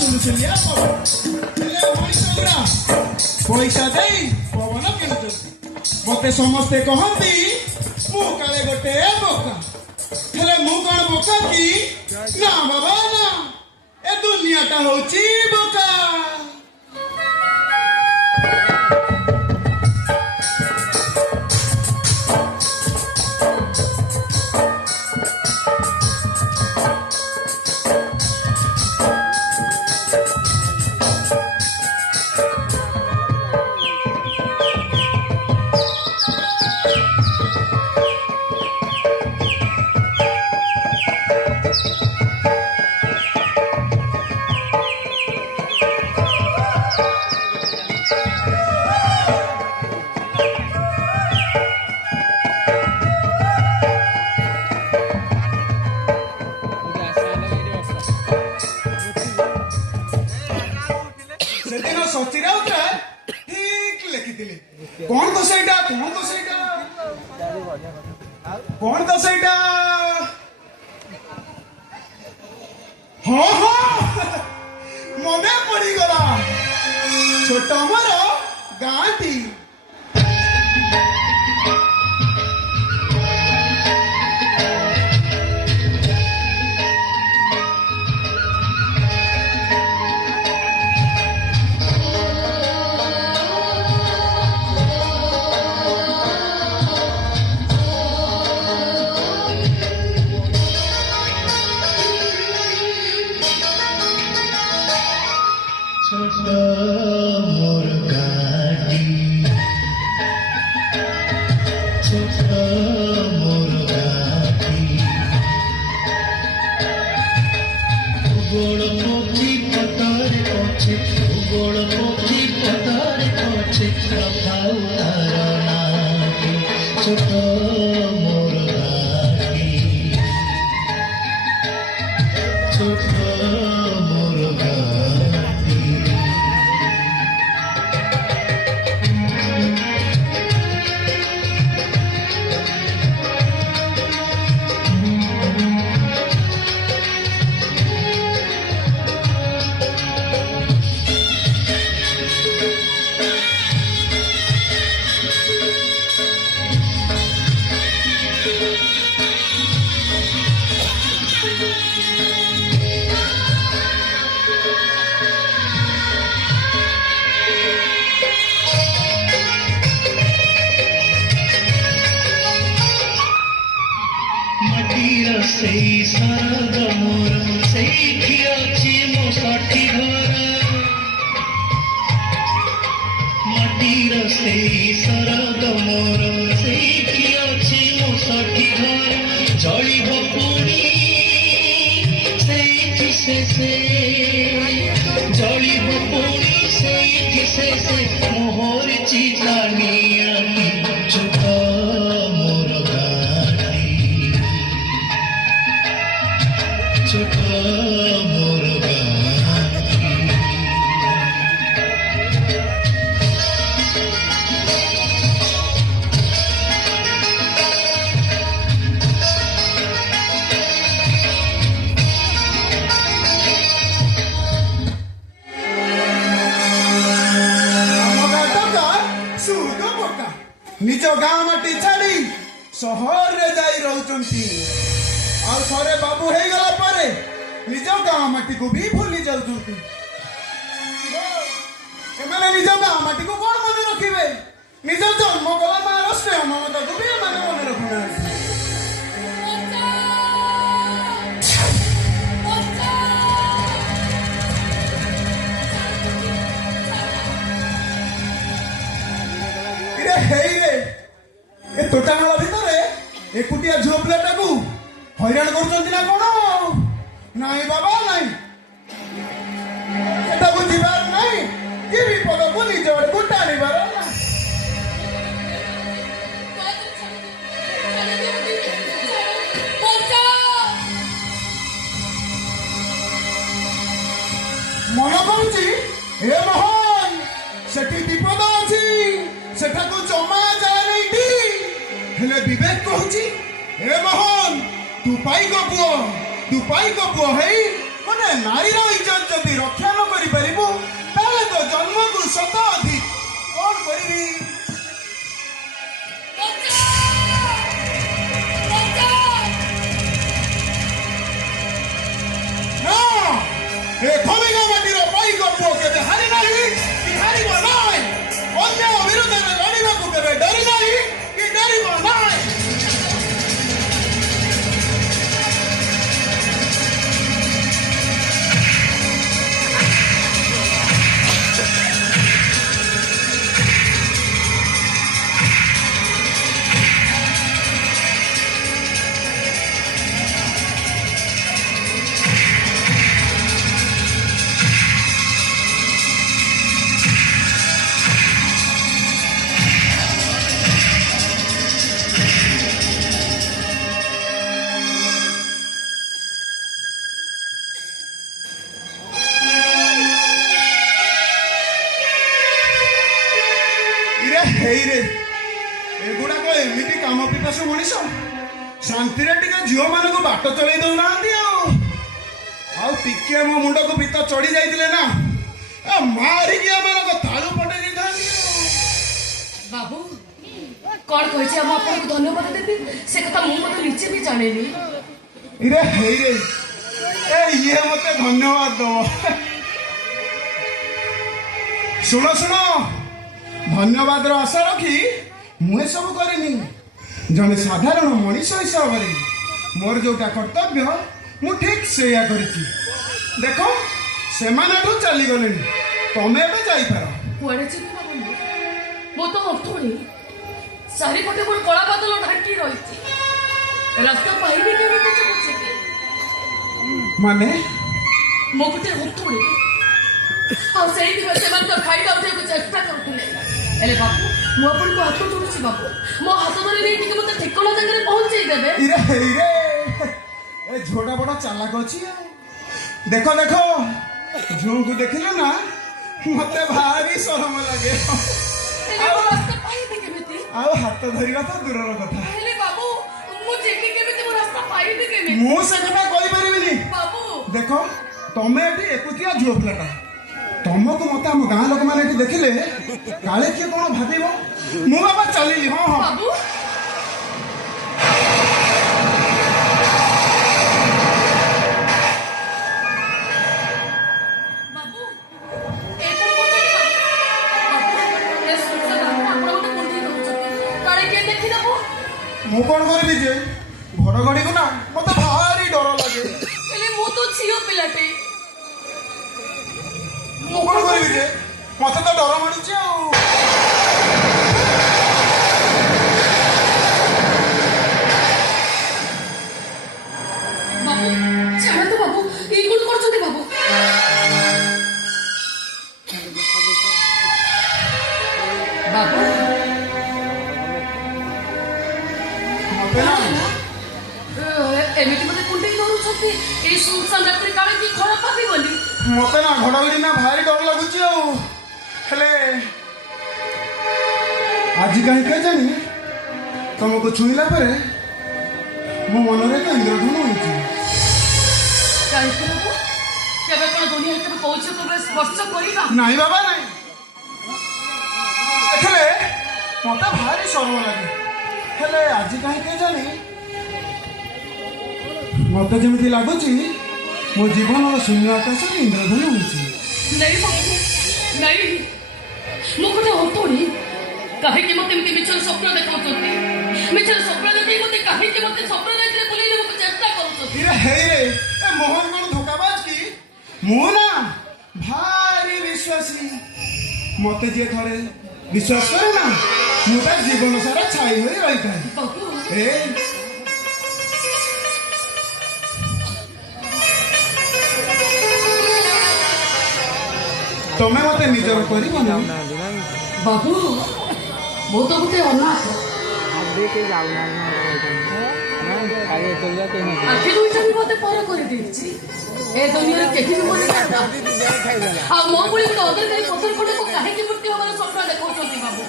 सुलसुलिया पैसा दे पवन किणुचंती मते समस्ते कहती मु काले गोटे बोका हेले मु कौन बोका की ना बाबा ना ए दुनियाटा होची बोका। कौन तो सैटा हाँ हाँ मने पड़ी गला छोट मोर गाँटी निज गाँव माटी छाड़ी सहर रे जाई रहउचंती और थरे बाबू हे गला पारे निज गाँव माटी को भी भूली जाउचंती एमाने निज गाँव माटी को कोन मने रखिबे निज जन्म गला मार स्नेह ममता को भी एमाने मने रखुना तोटांगला भितर एकुटिया झील पिलाटा को हैरान कर बाबा नाई बुझार नाई कि विपद को निज आड़ को टाणिबार मन करुची हे मोहन सेठी विपद अच्छी सेठा को जमा जाए हेले विवेक कहूची हे मोहन तू पाई को पुओ है माने नारी इज्जत जदी रक्षा काम पिपासु मनीष शांति झील मान बाट चल दौना टिके मो मुंड को पित चढ़ी जाइए ना मारिकी तालु पटे बाबू कौन कही आपको धन्यवाद देवी से कथा मुझे निजे भी जानी इरे हे रे ये मत धन्यवाद दो शुण शुण धन्यवाद आशा रखी मुझे सब करनी जड़े साधारण मनीष हिसाब से मोर जोटा कर्तव्य मु ठीक से देख से चली गले तमें जापार कुआड़े जी बाबू मो तो अर्थणी चारिपटे मोर कला बादल ढांकी रही रास्ता पाइबे के माने मो गोटे अर्थणी फायदा उठाई चेष्टा करुले बाबू मुझे हाथ जोड़ुची बाबू मो हाथ धरी नहीं मत ठिकना जगह पहुंचे देवे ए झोटा बड़ा चालाक अच्छी देख देख झू को देखिल ना मत भारी शरम लगे हाथ धरवा तो दूर कथा मुझे कही देख तमें एकुटिया झील पिलाटा तुमको मत आम गाँ लोक मैंने देखिले काले किए कौन भाव मु बाबा चलिली हाँ हाँ मु कौन करी जे घड़घड़ी को ना मत भारी डर लगे मु तो झील पिलाटे मु कौन करी जे मत तो डर मानुची बाबू छाड़ तो बाबू ये कौन करछथि बाबू बाबू एमिति मते कुंडे करूछथि ए सुनसान रात्रि काले की खराब पाबी बोली मते ना घड़घड़ी ना भारी डर लगुची हेले आज कहीं के जानी तुमको छुईला पर मो मन रे तो इंद्रधनु होई काई बाबू केबे कोन दुनिया के पहुंच को स्पर्श करिबा नहीं बाबा नहीं हेले मते भारी शरम लागे हेले आज कहीं के जानी मत जमी लगुच मो जीवन शून्य आकाश इंद्रधनु नहीं बाबू नहीं मु गोटे हतोड़ी कहीं मत मिछर स्वप्न देखा मिछर स्वप्न देखे मत कहीं मत स्वप्न राइते बुले मत चेष्टा कर मोहन कौन धोखाबाज की मु ना भारी विश्वासी मत जी थे विश्वास करे ना मुझे जीवन सारा छाई हुई रही है तुम्हें मत निजर कर बाबू वो तो गोटे अनाथ आखि दुईटा भी मत पर कर ए दुनिया कहीं भी बोली आ मो बोली तो अदर कहीं पत्थर खंडे को काहे की मृत्यु हमारा स्वप्न देखौछथि बाबू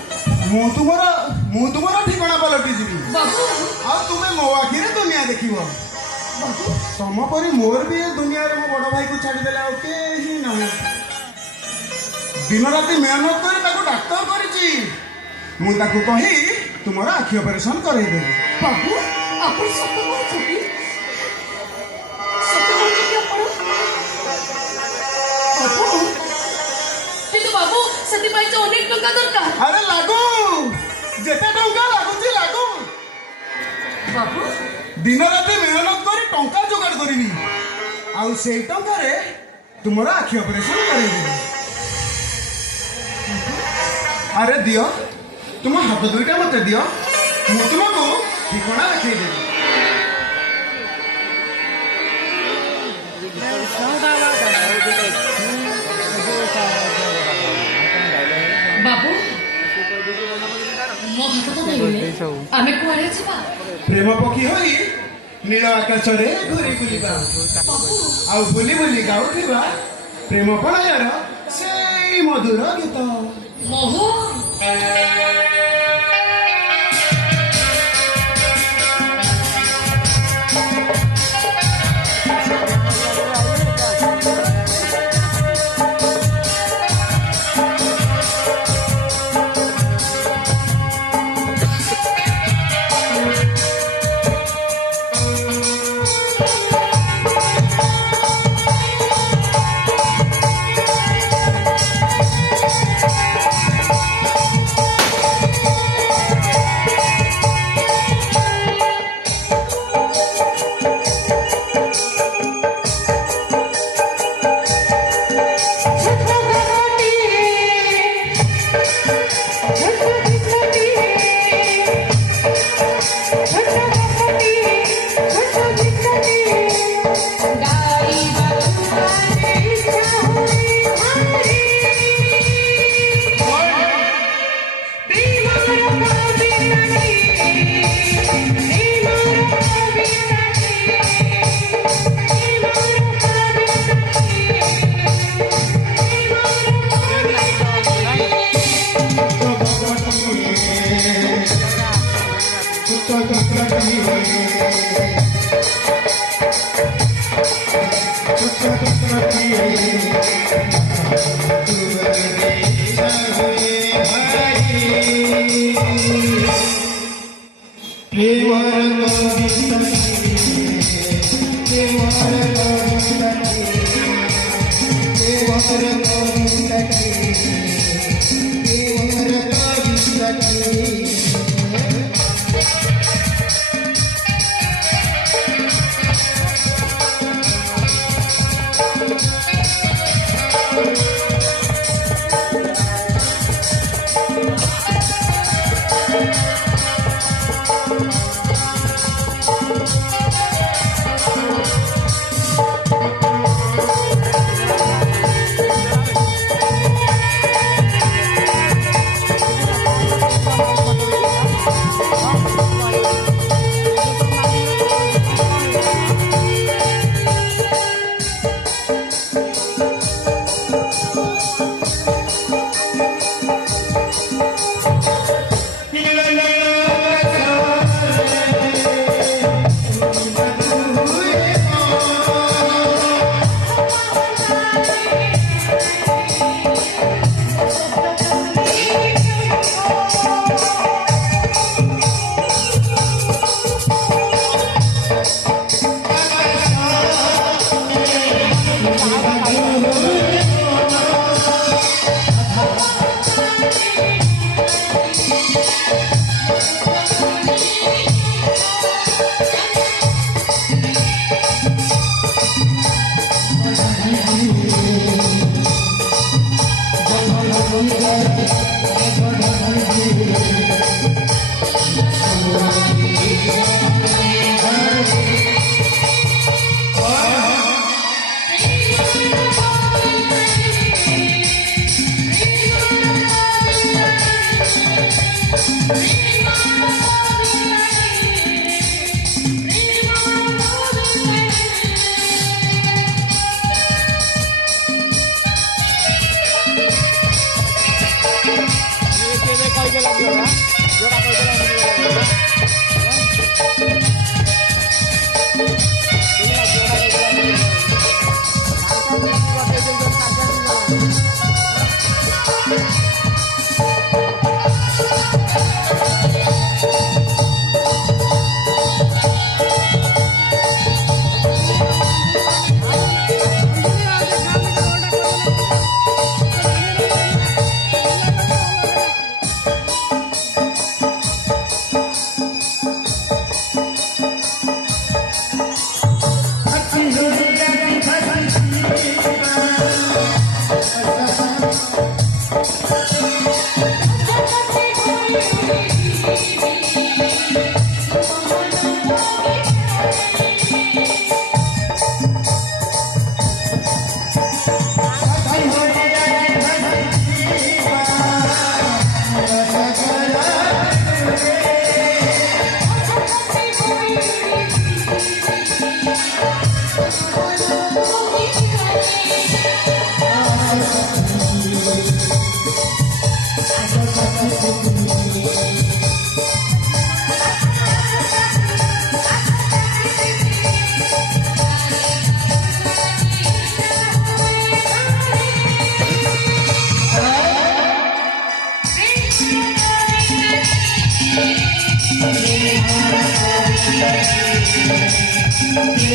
मु तुम्हारा ठिकाना पलटि जीवी बाबू आ तुम्हें मो आखिरे दुनिया देखिबो बाबू तम परी मोर भी दुनिया रे मो बड़ भाई को छाड़ी देला ओके ही ना दिन राति मेहनत कर डाक्तर करी मुझे कही तुम आखि ऑपरेशन कर बाबू आपण सत्य कहछथि सत्य कहछथि आपण बाबू किंतु बाबू सती पाई जो अनेक टंका दरकार अरे लागू जेते टंका लागुची लागू बाबू दिन राति मेहनत कर टंका जोगाड़ करबी आ सेई टंका रे तुम आखि ऑपरेशन कर अरे दियो तुम हाथ दुईटा मत दियो मु तुमको ठिकाना रखे देवी बाबू मो हाथ तो नहीं आमे कुआरे छिबा प्रेम पक्षी होई नील आकाश रे घुरी बुलिबा आ बुली बुली गाउथिबा प्रेम पणायर से मधुर गीत मोह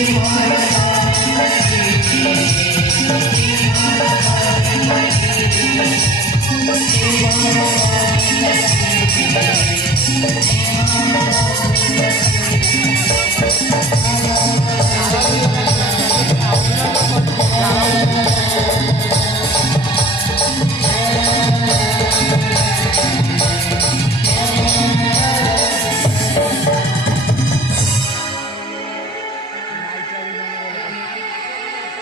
Thank you.